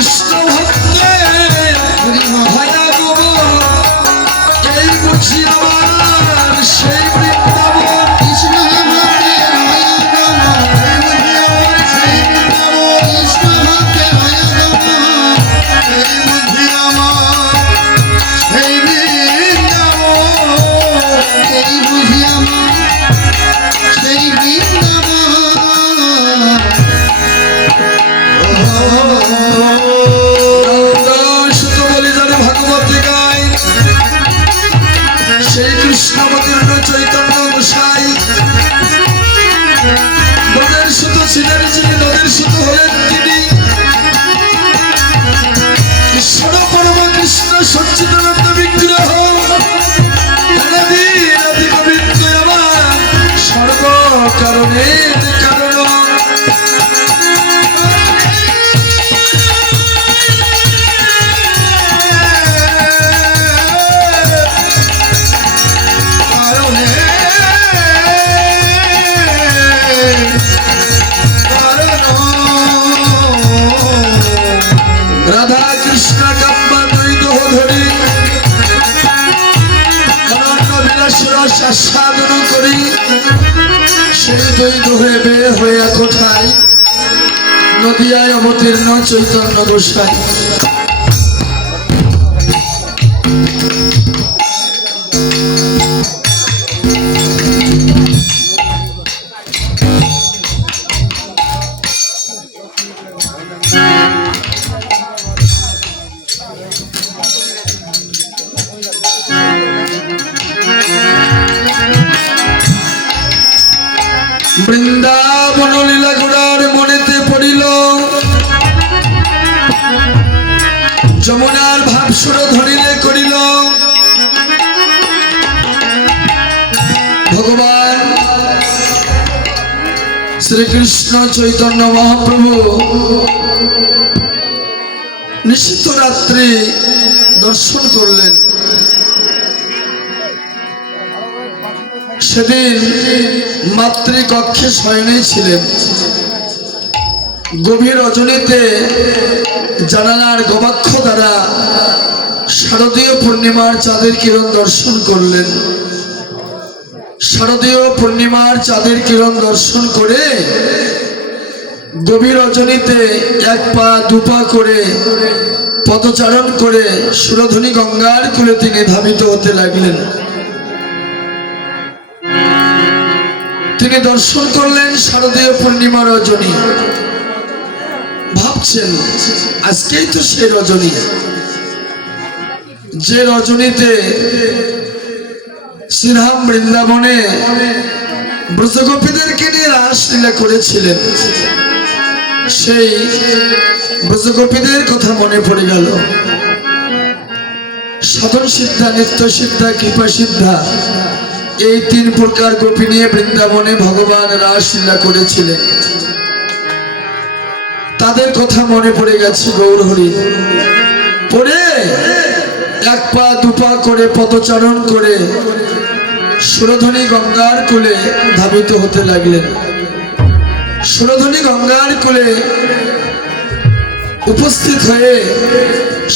কৃষ্ণ ভক্তে ভয়া গো এই বুঝি আমার সেই বৃন্দাবন কৃষ্ণ ভক্তে ভয়া গো সেই বৃন্দাবন কৃষ্ণ ভক্তে ভয়া গো এই বুঝি আমার সেই বৃন্দাবন এই বুঝি আমার সেই বৃন্দাবন শুধু বলি জানে ভাগবতে গায় সেই কৃষ্ণবতীর্ণ চৈতন্য গোসাই নদের সুত ছিলেন যিনি নদীর সুত হলেন তিনি ঈশ্বর পরম কৃষ্ণ সচ্চিদানন্দ বিগ্রহ অনাদি আদি গোবিন্দ আমার সর্ব কারণের কারণ রাধা কৃষ্ণ কাব্যা দ্বৈত ধরি অনন্য বিলাস রস আস্বাদন করি সেই দ্বৈত হয়ে বের হয়ে কোথায় নদিয়ায় অবতীর্ণ চৈতন্য গোসাই বৃন্দাবন লীলা গোড়ার মনেতে পড়িল যমুনার ভাবসুর ধরিলে করিল ভগবান শ্রীকৃষ্ণ চৈতন্য মহাপ্রভু নিশিত রাত্রি দর্শন করলেন। সেদিন মাতৃকক্ষে শয়নে ছিলেন। গভীর রজনীতে জানালার গবাক্ষ দ্বারা শারদীয় পূর্ণিমার চাঁদের কিরণ দর্শন করলেন। শারদীয় পূর্ণিমার চাঁদের কিরণ দর্শন করে গভীর রজনীতে এক পা দুপা করে পদচারণ করে সুরধনী গঙ্গার কূলে তিনি ধাবিত হতে লাগলেন। তিনি দর্শন করলেন শারদীয় পূর্ণিমা রজনী। ভাবছেন আজকেই তো সেই রজনী, যে রজনীতে শ্রীরাম বৃন্দাবনে ব্রজগোপীদেরকে নিয়ে রাসলীলা করেছিলেন। সেই ব্রজগোপীদের কথা মনে পড়ে গেল। সাধন সিদ্ধা, নিত্য সিদ্ধা, কৃপা সিদ্ধা, এই তিন প্রকার গোপী নিয়ে বৃন্দাবনে ভগবান রাসলীলা করেছিলেন। তাদের কথা মনে পড়ে গেছে গৌর হরি। পরে এক পা দুপা করে পদচারণ করে সুরধনী গঙ্গার কূলে ধাবিত হতে লাগলেন। সুরধনী গঙ্গার কূলে উপস্থিত হয়ে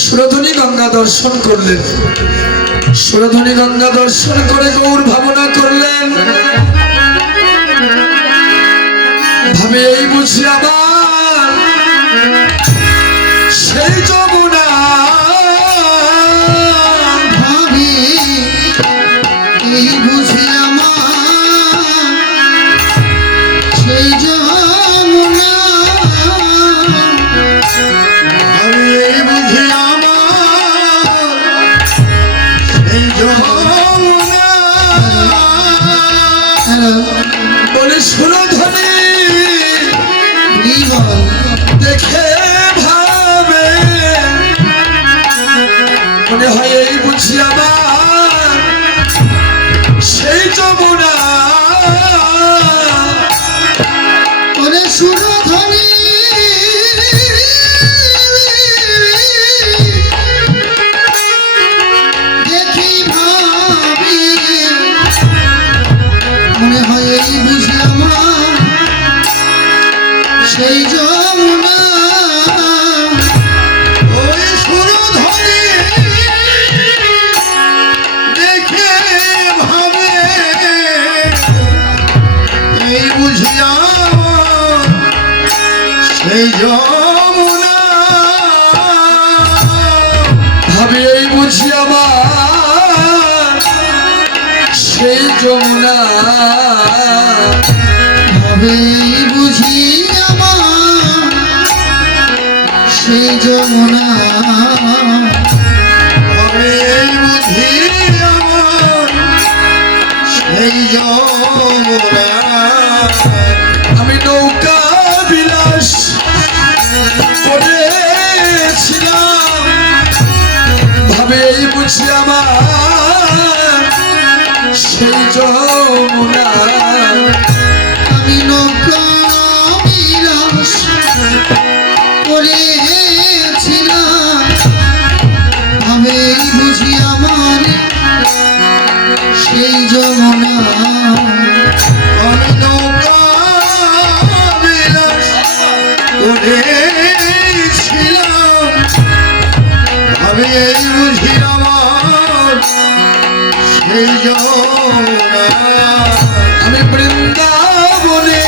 সুরধনী গঙ্গা দর্শন করলেন। সুরধনী গঙ্গা দর্শন করে গৌর ভাবনা করলেন, ভাবে এই বুঝি আবার সেই যমুনা, ভাবি এই বুঝি আমার সেই যমুনা, আমি এই বুঝি আমার এই যমুনা। বলে সুরধনী দেখে ভাবে মনে হয় এই বুঝি আমার সেই যমুনা। সুরধনী দেখি ভাবি মনে হয় এই বুঝি আমার সেই যমুনা। সেই যমুনা ভাবে এই বুঝি আমার সেই যমুনা ভাবে বুঝি আমার সেই যমুনা ভাবে বুঝি আমার সেই যমুনা আমি নৌকা বিলাস করেছিলাম ভাবে এই বুঝি আমার সেই যমুনা আমি নৌকা বিলাস করেছিলাম ভাবে বুঝি আমার সেই যমুনা আমি নৌকা বিলাস করেছিলাম ভাবে বুঝি আমার সেই যমুনা আমি বৃন্দাবনে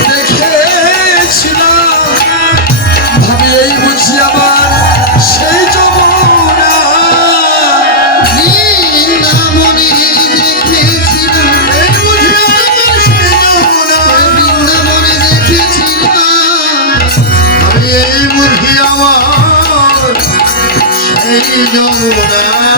দেখেছিলাম ভাবে এই বুঝি আমার সেই যমুনা বৃন্দাবনে দেখেছিলাম এই বুঝি আমার সেই যমুনা বৃন্দাবনে দেখেছিলাম আমি এই বুঝি আমার সেই যমুনা